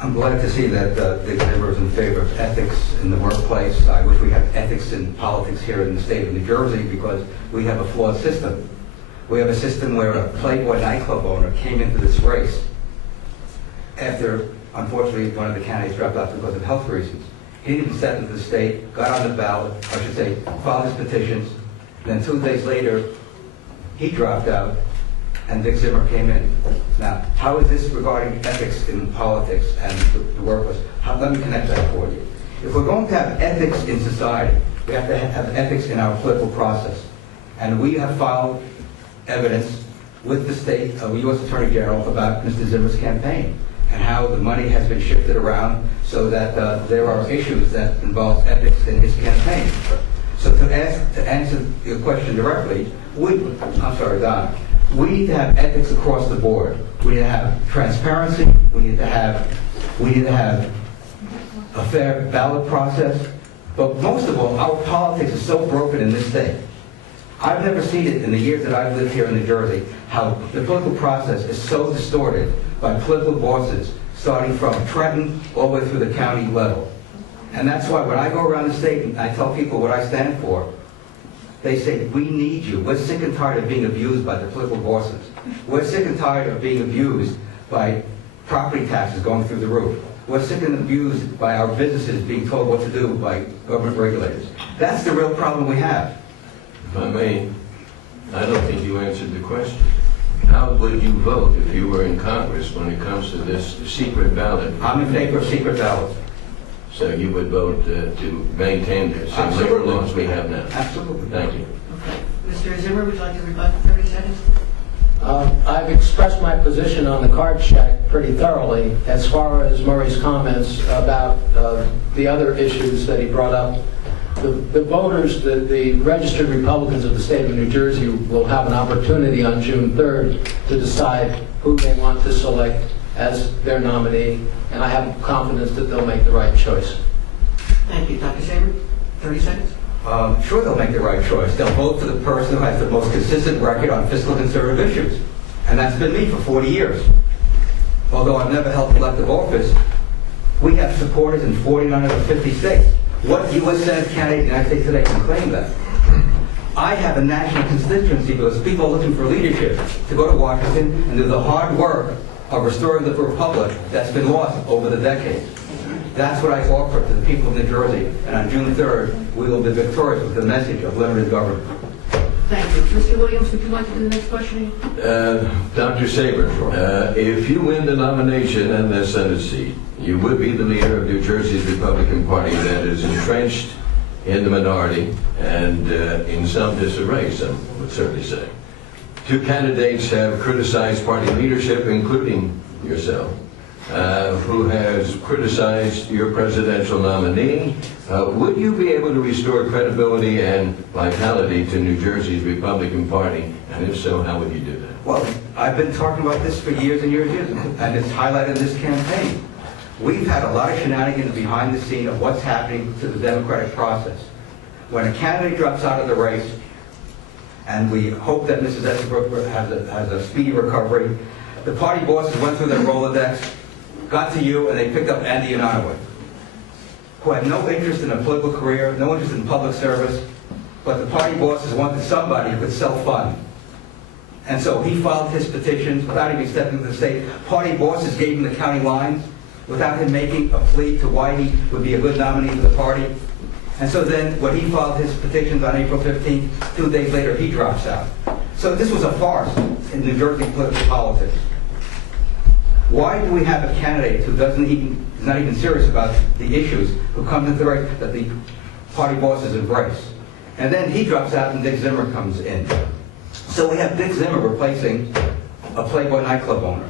I'm glad to see that Dick Zimmer is in favor of ethics in the workplace. I wish we had ethics in politics here in the state of New Jersey, because we have a flawed system. We have a system where a Playboy nightclub owner came into this race after, unfortunately, one of the candidates dropped out because of health reasons. He didn't even step into the state, got on the ballot, I should say, filed his petitions. Then 2 days later, he dropped out, and Dick Zimmer came in. Now, how is this regarding ethics in politics and the workplace? Let me connect that for you. If we're going to have ethics in society, we have to have ethics in our political process. And we have filed evidence with the state U.S. Attorney General about Mr. Zimmer's campaign and how the money has been shifted around so that there are issues that involve ethics in his campaign. So to answer your question directly, I'm sorry, Don, we need to have ethics across the board. We need to have transparency. We need to have a fair ballot process. But most of all, our politics is so broken in this state. I've never seen it in the years that I've lived here in New Jersey, how the political process is so distorted by political bosses, starting from Trenton all the way through the county level. And that's why when I go around the state and I tell people what I stand for, they say, we need you. We're sick and tired of being abused by the political bosses. We're sick and tired of being abused by property taxes going through the roof. We're sick and abused by our businesses being told what to do by government regulators. That's the real problem we have. If I may, I don't think you answered the question. How would you vote if you were in Congress when it comes to this secret ballot? I'm in favor of secret ballots. So you would vote to maintain the same labor laws we have now? Absolutely. Thank you. Okay. Mr. Zimmer, would you like to rebut in 30 seconds? I've expressed my position on the card check pretty thoroughly as far as Murray's comments about the other issues that he brought up. The voters, the registered Republicans of the state of New Jersey will have an opportunity on June 3rd to decide who they want to select as their nominee, and I have confidence that they'll make the right choice. Thank you. Dr. Sabrin, 30 seconds. Sure, they'll make the right choice. They'll vote for the person who has the most consistent record on fiscal conservative issues. And that's been me for 40 years. Although I've never held elective office, we have supporters in 49 of the 50 states. What U.S. Senate candidate in the United States today can claim that? I have a national constituency because people are looking for leadership to go to Washington and do the hard work of restoring the republic that's been lost over the decades. That's what I offer to the people of New Jersey, and on June 3rd, we will be victorious with the message of limited government. Thank you. Mr. Williams, would you like to do the next question? Dr. Sabrin, if you win the nomination and the Senate seat, you would be the leader of New Jersey's Republican Party that is entrenched in the minority and in some disarray, some would certainly say. Two candidates have criticized party leadership, including yourself, who has criticized your presidential nominee. Would you be able to restore credibility and vitality to New Jersey's Republican Party? And if so, how would you do that? Well, I've been talking about this for years and years and years, and it's highlighted in this campaign. We've had a lot of shenanigans behind the scene of what's happening to the democratic process. When a candidate drops out of the race, and we hope that Mrs. Estabrook has a speedy recovery, the party bosses went through their Rolodex, got to you, and they picked up Andy Inonowit, who had no interest in a political career, no interest in public service, but the party bosses wanted somebody who could self-fund. And so he filed his petitions without even stepping to the state. Party bosses gave him the county lines without him making a plea to why he would be a good nominee for the party. And so then when he filed his petitions on April 15th, 2 days later he drops out. So this was a farce in New Jersey political politics. Why do we have a candidate who is not even serious about the issues, who comes into the race that the party bosses embrace? And then he drops out and Dick Zimmer comes in. So we have Dick Zimmer replacing a Playboy nightclub owner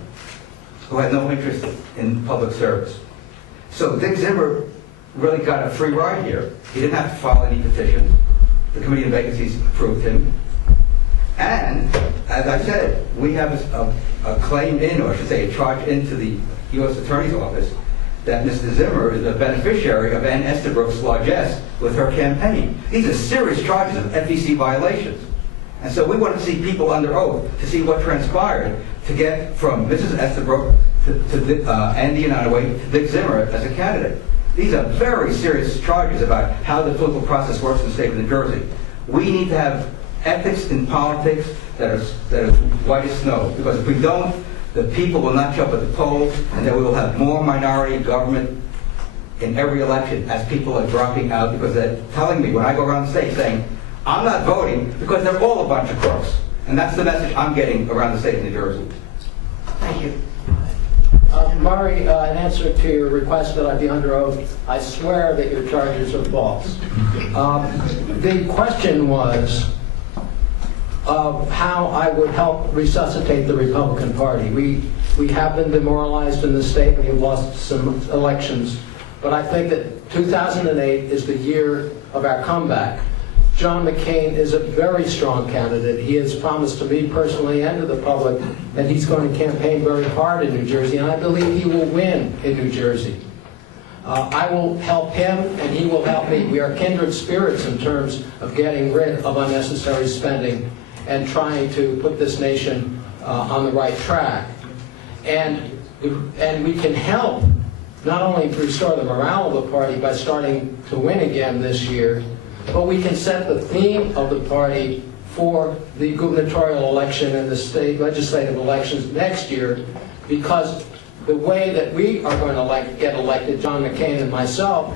who had no interest in public service. So Dick Zimmer really got a free ride here. He didn't have to file any petitions. The Committee on Vacancies approved him. And, as I said, we have a claim in, or I should say a charge into the U.S. Attorney's Office that Mr. Zimmer is a beneficiary of Ann Estabrook's largesse with her campaign. These are serious charges of FEC violations. And so we want to see people under oath to see what transpired to get from Mrs. Estabrook and the United Way, Dick Zimmer as a candidate. These are very serious charges about how the political process works in the state of New Jersey. We need to have ethics in politics that are white as snow, because if we don't, the people will not show up at the polls, and then we will have more minority government in every election as people are dropping out because they're telling me when I go around the state saying, I'm not voting because they're all a bunch of crooks. And that's the message I'm getting around the state of New Jersey. Thank you. Murray, in answer to your request that I be under oath, I swear that your charges are false. The question was how I would help resuscitate the Republican Party. We have been demoralized in the state. We have lost some elections. But I think that 2008 is the year of our comeback. John McCain is a very strong candidate. He has promised to me personally and to the public that he's going to campaign very hard in New Jersey, and I believe he will win in New Jersey. I will help him, and he will help me. We are kindred spirits in terms of getting rid of unnecessary spending and trying to put this nation on the right track. And we can help not only restore the morale of the party by starting to win again this year, but we can set the theme of the party for the gubernatorial election and the state legislative elections next year, because the way that we are going to get elected, John McCain and myself,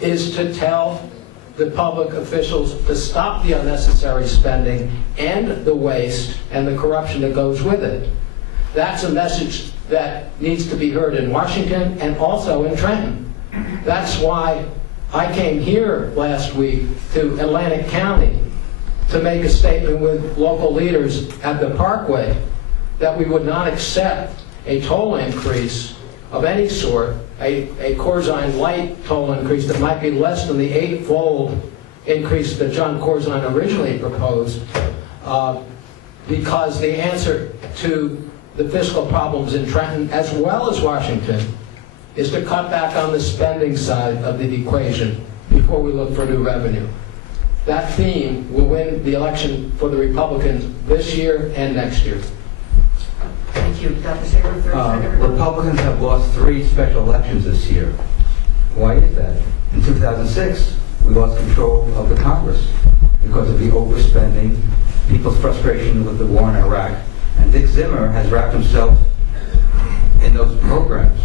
is to tell the public officials to stop the unnecessary spending and the waste and the corruption that goes with it. That's a message that needs to be heard in Washington and also in Trenton. That's why I came here last week to Atlantic County to make a statement with local leaders at the Parkway that we would not accept a toll increase of any sort, a Corzine light toll increase that might be less than the 8-fold increase that John Corzine originally proposed, because the answer to the fiscal problems in Trenton as well as Washington is to cut back on the spending side of the equation before we look for new revenue. That theme will win the election for the Republicans this year and next year. Thank you. Dr. Sabrin, 30 seconds. Republicans have lost 3 special elections this year. Why is that? In 2006, we lost control of the Congress because of the overspending, people's frustration with the war in Iraq. And Dick Zimmer has wrapped himself in those programs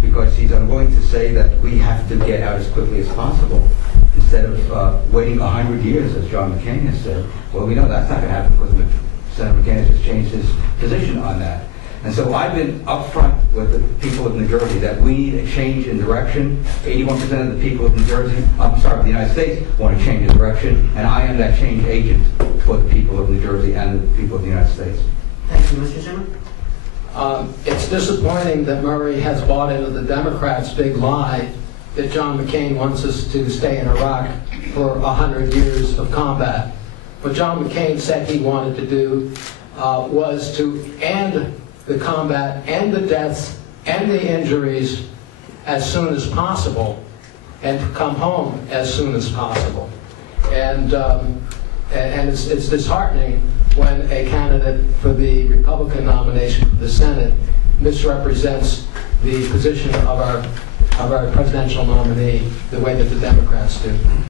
because he's unwilling to say that we have to get out as quickly as possible instead of waiting 100 years, as John McCain has said. Well, we know that's not going to happen because Senator McCain has just changed his position on that. And so I've been upfront with the people of New Jersey that we need a change in direction. 81% of the people of New Jersey, the United States, want to change in direction, and I am that change agent for the people of New Jersey and the people of the United States. Thank you, Mr. Zimmer. It's disappointing that Murray has bought into the Democrats' big lie that John McCain wants us to stay in Iraq for 100 years of combat. What John McCain said he wanted to do was to end the combat and the deaths and the injuries as soon as possible and to come home as soon as possible. And it's disheartening when a candidate for the Republican nomination for the Senate misrepresents the position of our presidential nominee the way that the Democrats do.